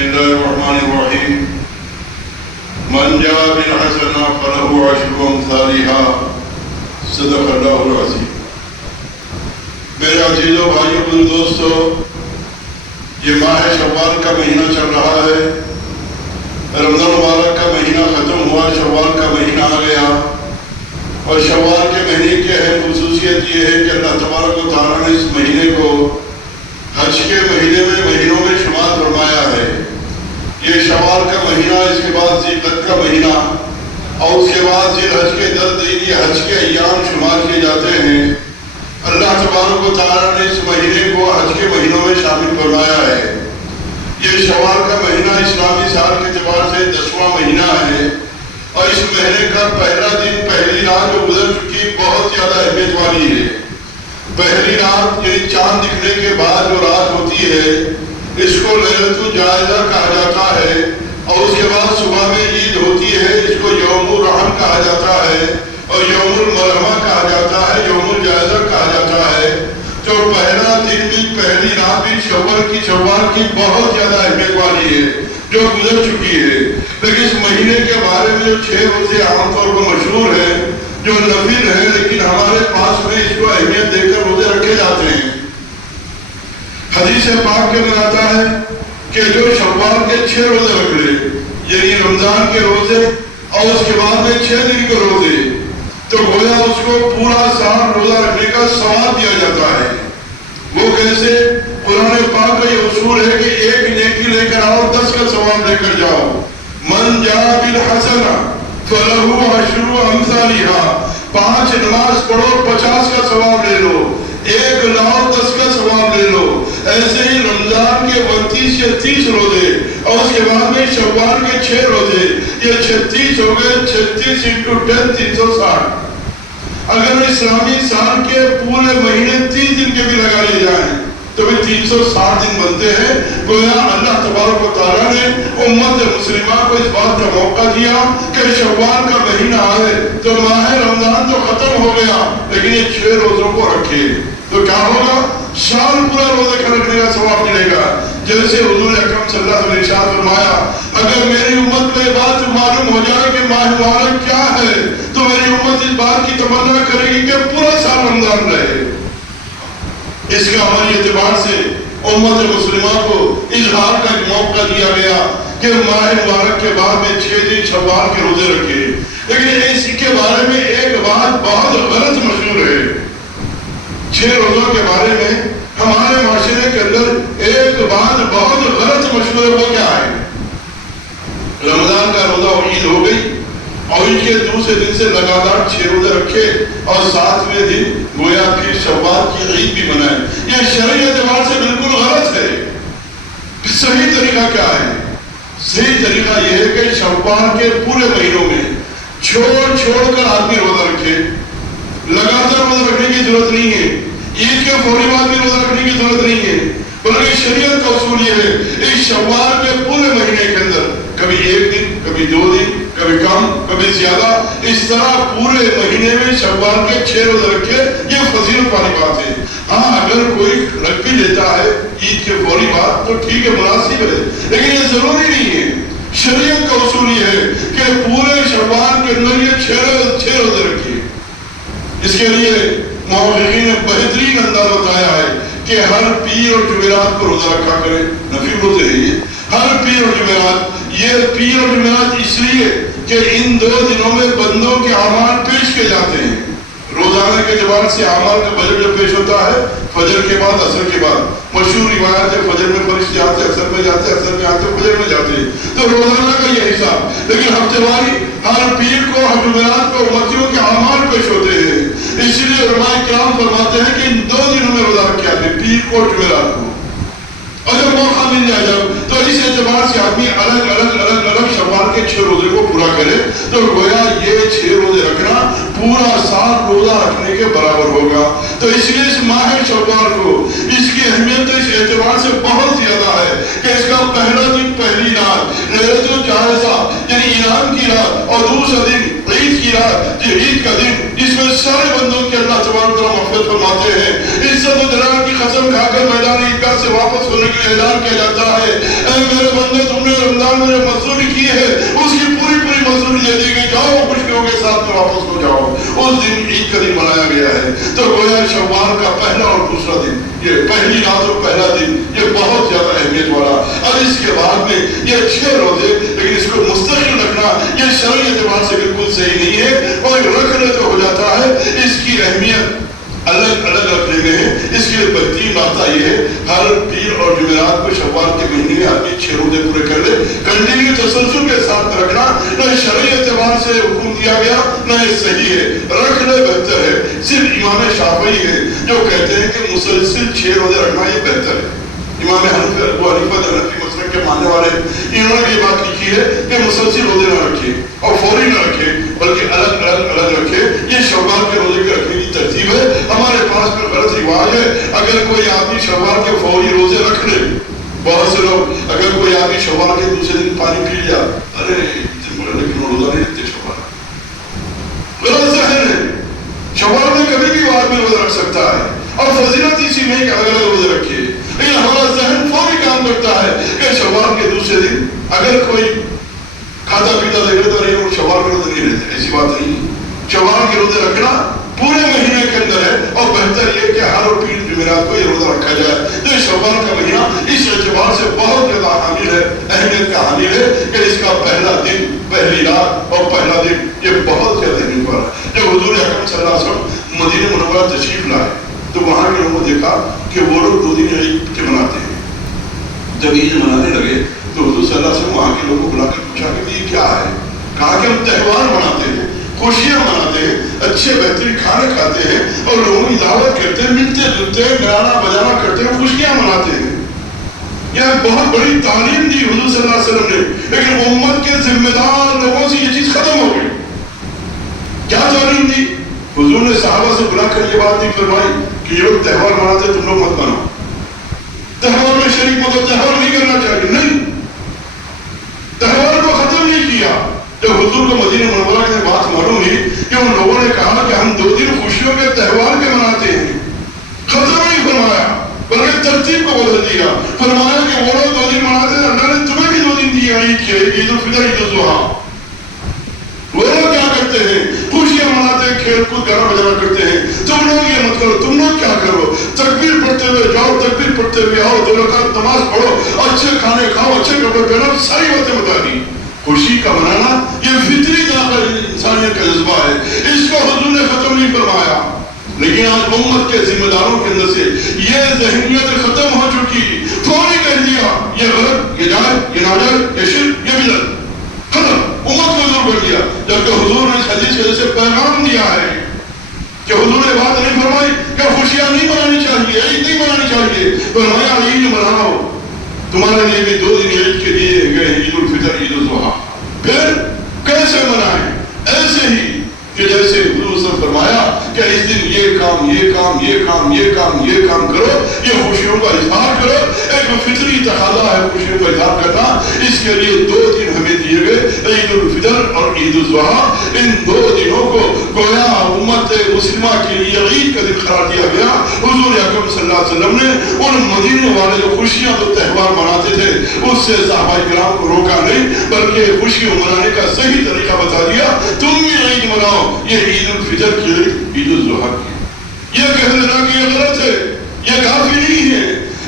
الله الرحمن الرحيم من جاء بالحسنة فله عشر أمثالها صدق اللہ العظیم۔ میرے عزیزوں، بھائیوں، بزرگ دوستو، یہ ماہ شوال کا مہینہ چل رہا ہے۔ رمضان مبارک کا مہینہ ختم ہوا، شوال کا مہینہ آ گیا، اور شوال کے مہینے کی اہم خصوصیت یہ ہے کہ اللہ تبارک و تعالیٰ نے اس مہینے کو حج کے مہینے میں مہینوں میں شمار فرمایا ہے۔ یہ شوال کا مہینہ، اس کے بعد ذی القعدہ کا مہینہ، اور اس کے بعد ذی الحج کے 10 دن یہ حج کے ایام شمار کیے جاتے ہیں۔ اللہ تبارک و تعالیٰ نے اس مہینے کو حج کے مہینوں میں شامل فرمایا ہے۔ یہ شوال کا مہینہ اسلامی سال کے اعتبار سے 10واں مہینہ ہے، اور اس مہینے کا پہلا دن، پہلی رات جو گزر چکی، بہت زیادہ اہمیت والی ہے۔ پہلی رات یعنی چاند دکھنے کے بعد جو رات ہوتی ہے، اس کو لیلۃ الجائزہ کہا جاتا ہے، اور اس کے بعد صبح میں عید ہوتی ہے، اس کو یوم الرحم کہا جاتا ہے، اور یوم المرحمہ کہا جاتا ہے، یوم الجائزہ کہا جاتا ہے۔ تو پہلا دن بھی، پہلی رات بھی شوال کی بہت زیادہ اہمیت والی ہے جو گزر چکی ہے۔ لیکن اس مہینے کے بارے میں جو 6 روزے عام طور پر مشہور ہیں، جو نفل ہے، لیکن ہمارے پاس میں اس کو اہمیت دے کر روزے رکھے جاتے ہیں۔ حدیث پاک کے اندر آتا ہے کہ جو شوال کے 6 روزے رکھ لے، یعنی رمضان کے روزے اور اس کے بعد میں 6 دن کے روزے، تو گویا اس کو پورا سال روزہ رکھنے کا ثواب دیا جاتا ہے۔ وہ کیسے؟ قرآن پاک کا یہ اصول ہے کہ ایک نیکی لے کر آؤ، 10 کا ثواب لے کر جاؤ۔ من جاء بالحسنہ فلہ عشر امثالها، 5 نماز پڑھو، 50 کا ثواب لے لو، 1 لاؤ، 10 کا ثواب لے لو۔ ایسے ہی رمضان کے 32 یا 30 روزے، اور اس کے بعد میں شوال کے 6 روزے، یہ 36 ہو گئے، 36 × 10 360۔ اگر اسلامی سال کے پورے مہینے 30 دن کے بھی لگا لے جائیں تو بھی 360 دن بنتے ہیں۔ گویا اللہ تبارک و تعالیٰ نے امت مسلمہ کو اس بات کا موقع دیا کہ شوال کا مہینہ آئے تو ماہ رمضان تو ختم ہو گیا، لیکن یہ 6 روزوں کو رکھے تو کیا ہوگا؟ سال پورا روزے کا رکھنے کا ثواب ملے گا۔ جیسے حضور اکرم صلی اللہ علیہ وسلم نے ارشاد فرمایا، اگر میری امت کو یہ بات معلوم ہو جائے کہ ماہ مبارک کیا ہے تو میری امت اس بات کی تمنا کرے گی کہ پورا سال رمضان رہے۔ اس کا ہماری اعتبار سے امت مسلمہ کو اظہار کا ایک موقع دیا گیا کہ ماہ مبارک کے بعد میں 6 دن شوال کے روزے رکھے۔ لیکن اس کے بارے میں ایک بات بہت غلط مشہور ہے۔ 6 روزوں کے بارے میں ہمارے معاشرے کے اندر ایک بات بہت غلط مشہور ہے، وہ کیا ہے؟ رمضان کا روزہ اور عید ہو گئی، اور عید کے دوسرے دن سے لگاتار 6 روزے رکھے، اور 7ویں دن گویا پھر شوال کی عید بھی منائے۔ یہ شرعی اعتبار سے بالکل غلط ہے۔ صحیح طریقہ کیا ہے؟ صحیح طریقہ یہ ہے کہ شوال کے پورے مہینوں میں چھوڑ کر آدمی روزہ رکھے۔ لگاتار روزہ رکھنے کی ضرورت نہیں ہے، عید کے فوری بعد بھی روزہ رکھنے کی ضرورت نہیں ہے، بلکہ شریعت کا اصول یہ ہے اس شوال کے پورے مہینے کے اندر کبھی 1 دن، کبھی 2 دن، کبھی کم، کبھی زیادہ، اس طرح پورے مہینے میں شوال کے 6 روزے رکھے۔ یہ فضیلت والی بات ہے۔ ہاں، اگر کوئی رکھ بھی لیتا ہے عید کے فوری بعد تو ٹھیک ہے، مناسب ہے، لیکن یہ ضروری نہیں ہے۔ شریعت کا اصول یہ ہے کہ پورے شوال کے اندر یہ 6 روزے رکھیے۔ اس کے لیے محققین نے بہترین انداز بتایا ہے کہ ہر پیر اور جمعرات کو روزہ رکھا کرے۔ نفل روزے ہے یہ، ہر پیر اور جمعرات۔ یہ پیر اور جمعرات اس لیے کہ ان 2 دنوں میں بندوں کے اعمال پیش کیے جاتے ہیں۔ روزانہ کے اعتبار سے اعمال کا بجٹ جو پیش ہوتا ہے فجر کے بعد، عصر کے بعد۔ مشہور روایت ہے فجر میں فرشتے آتے، عصر میں جاتے، عصر میں آتے، فجر میں جاتے۔ تو روزانہ کا یہ حساب، لیکن ہفتے واری ہر پیر کو، ہر جمعرات کو امتیوں کے اعمال پیش ہوتے ہیں۔ اس لیے علماء کرام فرماتے ہیں کہ ان 2 دنوں میں روزہ رکھے آتے، پیر کو اور جمعرات کو۔ اور جب موقع مل جائے تو اس اعتبار سے آدمی الگ شوال کے 6 روزے کو پورا کرے تو گویا یہ 6 روزے رکھنا پورا سال روزہ رکھنے کے برابر ہوگا۔ تو اس لیے اس ماہ شوال کو اس کی اہمیت اس اعتبار سے بہت زیادہ ہے کہ اس کا پہلا دن، پہلی رات لیلۃ الجائزہ یعنی انعام کی رات، اور دوسرا دن عید کی رات، یہ عید کا دن جس میں سارے بندوں کے اللہ تبارک و تعالیٰ مغفرت فرماتے ہیں۔ عزت و جلال کی قسم کھا کر میدان عیدگاہ سے واپس ہونے کے اعلان کیا جاتا ہے، اے میرے بندے دن عید کا دن منایا گیا ہے، تو گویا شوال کا پہلا اور دوسرا دن، یہ پہلی رات اور پہلا دن، یہ بہت زیادہ اہمیت والا۔ اب اس کے بعد میں یہ 6 روزے، لیکن اس کو مستقل رکھنا یہ شرعی اعتبار سے بالکل صحیح نہیں ہے، اور رکھنے تو ہو جاتا ہے، اس کی اہمیت الگ الگ رکھنے میں ہے۔ اس کے لیے بہترین راستہ یہ ہے، ہر پیر اور جمعرات کو شوال کے مہینے میں آدمی 6 روزے پورے کر لے، کنٹینیو تسلسل کے ساتھ رکھنا نہ شرعی اعتبار سے حکم دیا گیا نہ یہ صحیح ہے، رکھ لے بہتر ہے۔ صرف امام شافعی ہے جو کہتے ہیں کہ مسلسل 6 روزے رکھنا یہ بہتر ہے۔ امام ابو حنیفہ حنفی مسلک کے ماننے والے انہوں نے یہ بات لکھی ہے کہ مسلسل روزے نہ رکھے اور فوری نہ رکھے، بلکہ الگ الگ رکھے۔ یہ شوال کے روزے کے رکھنے کی ترتیب ہے۔ ہمارے پاس میں غلط رواج ہے، اگر کوئی آدمی شوال کے فوری روزے رکھ لے، بہت سے لوگ اگر کوئی آدمی شوال کے دوسرے دن پانی پی لیا، ارے لیکن روزہ نہیں رکھتے شوال، غلط ذہن ہے۔ شوال میں کبھی بھی آدمی روزہ رکھ سکتا ہے، اور فضیلت اسی میں کہ الگ الگ روزے رکھے، لیکن ہمارا ذہن فوری کام کرتا ہے کہ شوال کے دوسرے دن اگر کوئی کھاتا پیتا دیکھ لیتا نہیں، وہ شوال کے روزے نہیں رہتے، ایسی بات نہیں۔ شوال کے روزے رکھنا پورے مہینے کے اندر ہے، اور بہتر یہ کہ ہر پیر جمعرات کو یہ روزہ رکھا جائے۔ جو شوال کا مہینہ اس اعتبار سے بہت زیادہ حامل ہے، اہمیت کا حامل ہے کہ اس کا پہلا دن، پہلی رات اور پہلا دن یہ بہت زیادہ اہمیت والا ہے۔ جب حضور اکرم صلی اللہ علیہ وسلم مدینہ منورہ تشریف لائے تو وہاں کے لوگوں نے دیکھا کہ وہ لوگ 2 دن عید کے مناتے ہیں۔ جب عید منانے لگے تو حضور صلی اللہ علیہ وسلم وہاں کے لوگوں کو بلا کے پوچھا کہ یہ کیا ہے؟ کہا کہ ہم تہوار مناتے ہیں، خوشیاں مناتے ہیں، اچھے بہترین کھانے کھاتے ہیں، اور لوگوں کی دعوت کرتے ہیں، ملتے جلتے ہیں، گانا بجانا کرتے ہیں، خوشیاں مناتے ہیں۔ یہ بہت بڑی تعلیم دی حضور صلی اللہ علیہ وسلم نے، لیکن امت کے ذمہ دار لوگوں سے یہ چیز ختم ہو گئی۔ کیا تعلیم دی؟ حضور نے صحابہ سے بلا کر یہ بات نہیں فرمائی کہ یہ لوگ تہوار مناتے تم لوگ مت مناؤ، تہوار میں شریک مت ہو، تہوار نہیں کرنا چاہیے، نہیں، تہوار کو ختم نہیں کیا۔ جب حضور کو مدینہ منورہ کی بات معلوم ہوئی کہ ان لوگوں نے کہا کہ ہم 2 دن خوشیوں کے تہوار کے مناتے ہیں، ختم نہیں فرمایا بلکہ ترتیب کو بدل دیا، فرمایا کہ وہ لوگ 2 دن مناتے ہیں، اللہ نے تمہیں بھی 2 دن دیے عید کے، عید الفطر، عید الاضحیٰ۔ وہ لوگ کیا کرتے ہیں؟ خوشیاں مناتے ہیں، کھیل کود گانا بجانا کرتے ہیں۔ تم لوگ یہ مت کرو، تم لوگ کیا کرو؟ تکبیر پڑھتے ہوئے جاؤ، تکبیر پڑھتے ہوئے آؤ، 2 رکعت نماز پڑھو، اچھے کھانے کھاؤ، اچھے کپڑے پہنو، ساری باتیں بتا دی۔ خوشی کا منانا یہ فطری داخل انسانیت کا جذبہ ہے، اس کو حضور نے ختم نہیں فرمایا۔ لیکن آج امت کے ذمہ داروں کے اندر سے یہ ذہنیت ختم ہو چکی، فوری کہہ دیا یہ غلط، یہ جائز، یہ ناجائز، یہ شرک، یہ بدعت، ختم، امت کو دور کر دیا۔ جبکہ حضور نے اس حدیث کے وجہ سے پیغام دیا ہے کہ حضور نے بات نہیں فرمائی کہ خوشیاں نہیں منانی چاہیے، عید نہیں منانی چاہیے، فرمایا عید مناؤ، تمہارے لیے بھی 2 دن عید کے دیے گئے، عید الفطر، عید الاضحیٰ۔ پھر کیسے منائیں؟ ایسے ہی کہ جیسے حضور نے فرمایا کہ اس دن یہ کام، یہ کام، یہ کام، یہ کام، یہ کام کرو، یہ خوشیوں کا اظہار کرو۔ ایک فطری تقاضا ہے خوشیوں کا اظہار کرنا، اس کے لیے 2 دن ہمیں دیے گئے، عید الفطر اور عید الاضحیٰ۔ ان 2 دنوں کو گویا امت مسلمہ کے لیے عید کا دن قرار دیا گیا۔ حضور اکرم صلی اللہ علیہ وسلم نے ان مدینے والے جو خوشیاں تو تہوار مناتے تھے اس سے صحابہ کرام کو روکا نہیں، بلکہ خوشیوں منانے کا صحیح طریقہ بتا دیا۔ تم بھی عید مناؤ، یہ عید الفطر کی، عید الاضحیٰ کی۔ یہ کہہ دینا کہ یہ غلط ہے، یہ کافی نہیں ہے۔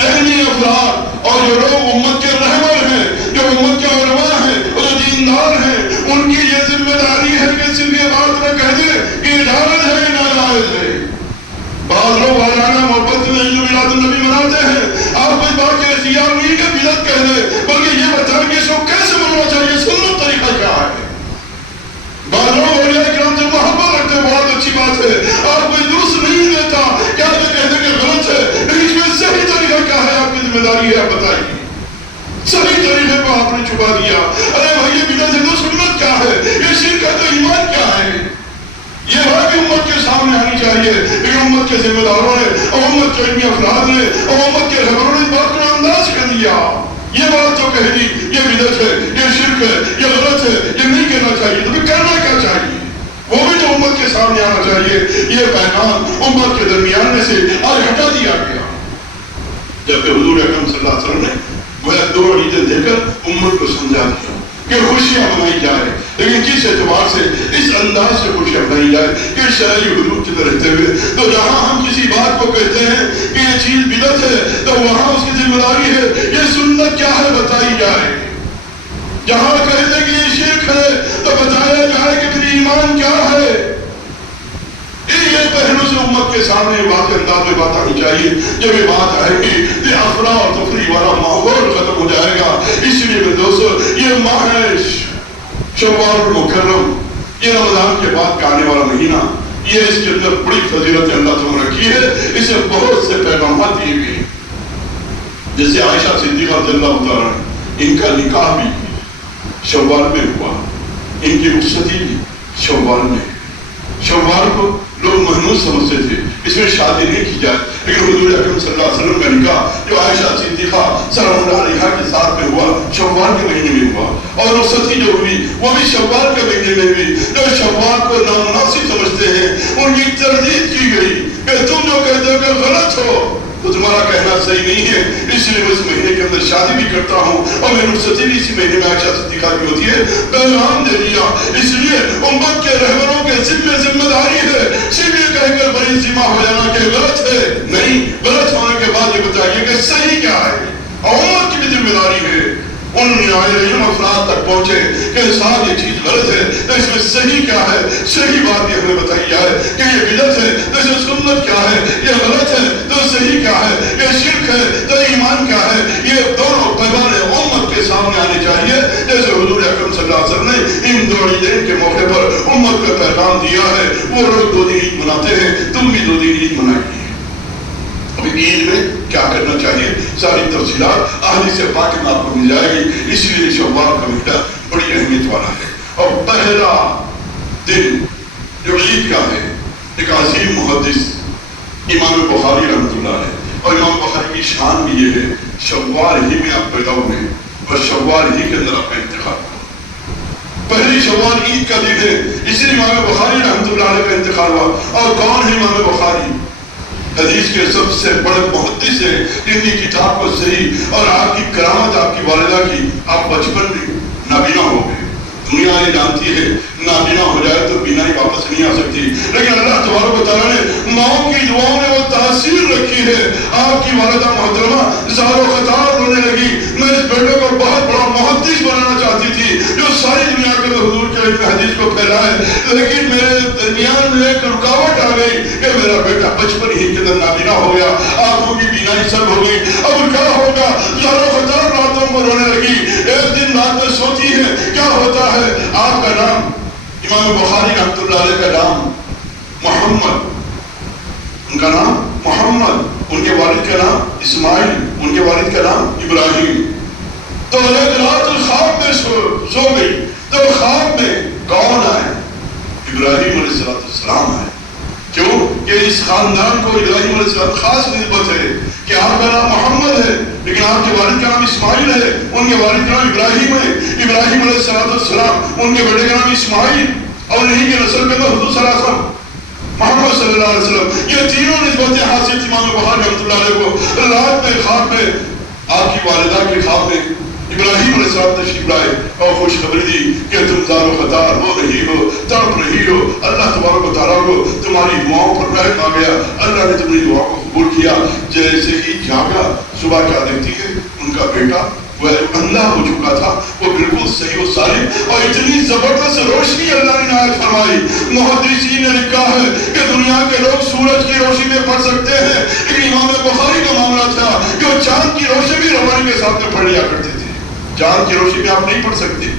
اہلی افراد اور جو لوگ امت کے رہبر ہیں، جو امت کے علماء ہیں اور جو دیندار ہیں، ان کی یہ ذمہ داری ہے کہ صرف یہ بات نہ کہہ دیں کہ جائز ہے ناجائز ہے۔ بعض لوگ وارانہ محبت میں عید میلاد النبی مناتے ہیں، آپ کوئی بات کے اختیار نہیں کہ بدعت کہہ دیں، بلکہ یہ بتائیں کہ اس کو کیسے منانا چاہیے، سنت طریقہ کیا ہے۔ بعض لوگ اولیاء کرام سے محبت رکھتے ہیں، بہت اچھی بات ہے، آپ کوئی درست نہیں دیتا، کیا یہ کہتے کہ غلط ہے، لیکن اس میں صحیح طریقہ کیا ہے؟ آپ کی ذمہ داری ہے، بتائیے۔ صحیح طریقے کو آپ نے چھپا دیا۔ ارے بھائی یہ بدعت ہے تو سنت کیا ہے، یہ شرک ہے تو ایمان کیا ہے؟ یہ بات بھی امت کے سامنے آنی چاہیے، لیکن امت کے ذمہ داروں نے اور امت کے علمی افراد نے اور امت کے رہبروں نے اس بات کو انداز کر دیا۔ یہ بات جو کہہ دی یہ بدعت ہے، یہ شرک ہے، یہ غلط ہے، یہ نہیں کرنا چاہیے، تو پھر کرنا کیا چاہیے؟ وہ بھی تو امت کے سامنے آنا چاہیے۔ یہ پیغام امت کے درمیان میں سے آج ہٹا دیا گیا، جبکہ حضور اکرم صلی اللہ علیہ وسلم نے وہ 2 عیدیں دے کر امت کو سمجھا دیا کہ خوشیاں منائی جائے، لیکن کس اعتبار سے اس انداز سے خوشی اپنائی جائے کہ شرعی حدود کے رہتے ہوئے تو جہاں ہم کسی بات کو کہتے ہیں کہ یہ چیز بدعت ہے تو وہاں اس کی ذمہ داری ہے یہ سنت کیا ہے بتائی جائے. جہاں کہتے ہیں کہ یہ شرک ہے تو بتایا جائے کہ پھر ایمان کیا ہے. یہ پہلو سے امت کے سامنے واضح انداز میں بات آنی چاہیے. جب یہ بات آئے گی یہ افراح اور تفریح والا ماحول ختم ہو جائے گا. اس لیے میرے دوستو یہ ماہ شوال المکرم یہ رمضان کے بعد کا آنے والا مہینہ یہ اس کے اندر بڑی فضیلت اللہ تعالیٰ رکھی ہے. اسے بہت سے پیغامات دیے گئے جیسے عائشہ صدیقہ رضی اللہ تعالیٰ ان کا نکاح بھی شوال میں ہوا, ان کی رخصتی بھی شوال میں. شوال کو لوگ محنوس سمجھتے تھے اس میں شادی نہیں کی جائے, لیکن حضور اکرم صلی اللہ علیہ وسلم کا نکاح جو عائشہ صدیقہ سلام اللہ علیہا کے ساتھ میں ہوا شوال کے مہینے میں ہوا, اور رخصتی جو ہوئی وہ بھی شوال کے مہینے میں ہوئی. جو شوال کو نامناسب سمجھتے ہیں ان کی تردید کی گئی کہ تم جو کہتے ہو کہ غلط ہو تو تمہارا کہنا صحیح نہیں ہے, اس لیے میں اس مہینے کے اندر شادی بھی کرتا ہوں اور میں رخصتی بھی اسی مہینے میں عائشہ صدیقہ کی ہوتی ہے. پیغام دے دیا. اس لیے امت کے رہبروں کے ذمہ داری ہے صرف یہ کہہ کر بڑی ذمہ ہو جانا کہ غلط ہے نہیں, غلط ہونے کے بعد یہ بتائیے کہ صحیح کیا ہے. اور امت کی بھی ذمہ داری ہے ان علم افراد تک پہنچے کہ صاحب یہ چیز غلط ہے تو اس میں صحیح کیا ہے. صحیح بات یہ ہمیں بتائی جائے کہ یہ بدعت ہے تو اس میں سنت کیا ہے, یہ غلط ہے تو صحیح کیا ہے, یہ شرک ہے تو ایمان کیا ہے. یہ دونوں پیمانے امت کے سامنے آنے چاہیے جیسے حضور اکرم صلی اللہ علیہ وسلم نے ان دو عیدین کے موقع پر امت کو پیغام دیا ہے. وہ لوگ 2 دن عید مناتے ہیں, تم بھی 2 دن عید منائیے. ابھی عید میں کیا کرنا چاہیے ساری تفصیلات احادیث پاک میں آپ کو مل جائے گی. اس لیے شوال کا مہینہ بڑی اہمیت والا ہے. اور پہلا دن جو عید کا ہے ایک عظیم محدث امام بخاری رحمۃ اللہ علیہ, اور امام بخاری کی شان بھی یہ ہے شوال ہی میں آپ پیدا ہوئے اور شوال ہی کے اندر آپ کا انتخاب ہوا. پہلی شوال عید کا دن ہے, اس لیے امام بخاری رحمۃ اللہ علیہ کا انتخاب ہوا. اور کون ہے امام بخاری؟ حدیث کے سب سے بڑے محدث ہیں جن کی کتاب کو صحیح اور آپ کی کرامت آپ کی والدہ کی آپ بچپن میں نابینا ہو گئے. دنیا یہ جانتی ہے نابینا ہو جائے تو بینائی واپس نہیں آ سکتی, لیکن اللہ تبارک و تعالیٰ نے ماؤں کی دعاؤں میں وہ تاثیر رکھی ہے. آپ کی والدہ محترمہ زار و خطار رونے لگی, میں اس بیٹے کو بہت بڑا محدث بنانا چاہتی تھی جو ساری دنیا کے حضور کے علم حدیث کو پھیلائے, لیکن میرے درمیان میں ایک رکاوٹ آ گئی کہ میرا بیٹا بچپن ہی کے اندر نابینا ہو گیا, آنکھوں کی بینائی سب ہو گئی. اب کیا ہوگا؟ زار و خطار راتوں کو رونے لگی. ایک دن رات میں سوتی ہے, کیا ہوتا ہے؟ آپ کا نام امام بخاری رحمۃ اللہ علیہ کا نام محمد, ان کا نام محمد, ان کے والد کا نام اسماعیل, ان کے والد کا نام ابراہیم. تو ایک رات خواب میں سو گئی تو خواب میں کون آئے؟ ابراہیم علیہ السلام آئے. کیوں کہ اس خاندان کو ابراہیم علیہ السلام خاص نسبت ہے کہ آپ کا نام محمد ہے لیکن آپ کے والد کا نام اسماعیل ہے, ان کے والد کا نام ابراہیم ہے. ابراہیم علیہ السلام ان کے بیٹے کا نام اسماعیل, اور انہیں کے نسل کے اندر حضور صلی اللہ علیہ وسلم محمد صلی اللہ علیہ وسلم. یہ تینوں نسبتیں حاصل تھی امام بخاری رحمۃ اللہ علیہ کو. رات میں خواب میں آپ کی والدہ کے خواب میں ابراہیم علیہ السلام تشریف لائے اور خوشخبری دی کہ تم زار و خطار ہو رہی ہو, تڑپ رہی ہو. اللہ تبارک و تعالیٰ کو تمہاری دعاؤں پر رحم آ گیا, اللہ نے تمہاری دعا کو قبول کیا. جیسے ہی جاگا صبح کیا دیکھتی ہے ان کا بیٹا وہ اندھا ہو چکا تھا, وہ بالکل صحیح و سالم, اور اتنی زبردست روشنی اللہ نے عنایت فرمائی. محدثین نے لکھا ہے کہ دنیا کے لوگ سورج کی روشنی میں پڑھ سکتے ہیں, لیکن امام بخاری کا معاملہ تھا کہ وہ چاند کی روشنی بھی روانی کے ساتھ میں پڑھ لیا کرتے تھے. چاند کی روشنی میں آپ نہیں پڑھ سکتے,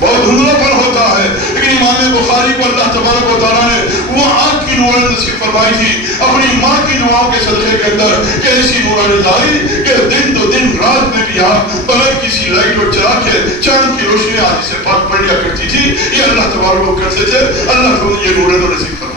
بہت دھندلا پن ہوتا ہے, لیکن امام بخاری کو اللہ تبارک و تعالیٰ نے وہ آنکھ کی نورانی نصیب فرمائی تھی اپنی ماں کی دعاؤں کے صدقے کے اندر کہ ایسی نورانی ظاہری کہ دن تو دن رات میں بھی آپ بغیر کسی لائٹ کو چلا کے چاند کی روشنی آدھی سے پاک پڑھ لیا کرتی تھی. یہ اللہ تبارک کو کرتے تھے, اللہ کو یہ نورانی نصیب فرمائی.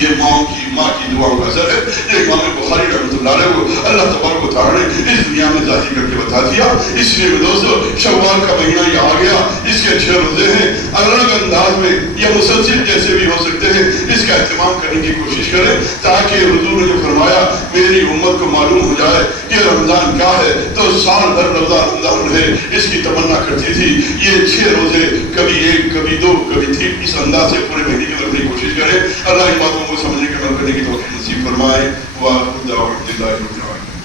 یہ ماں کی دعاؤں کا اثر ہے. یہ امام بخاری رحمۃ اللہ علیہ کو اللہ تبارک و تعالیٰ نے اس دنیا میں ظاہر کر کے بتا دیا. اس لیے دوستو شوال کا مہینہ یہ آ گیا, اس کے 6 روزے ہیں. الگ انداز میں یا مسلسل جیسے بھی ہو سکتے ہیں اس کا اہتمام کرنے کی کوشش کریں تاکہ حضور نے جو فرمایا میری امت کو معلوم ہو جائے یہ رمضان کیا ہے، تو سال بھر رمضان رہے اس کی تمنا کرتی تھی۔ یہ 6 روزے کبھی 1 کبھی 2 کبھی 3 اس انداز سے پورے مہینے کی رکھنے کی کوشش کرے۔ اللہ ان باتوں کو سمجھنے کے عمل کرنے کی توفیق نصیب فرمائے۔ وآخر دعوانا الحمدللہ رب العالمین۔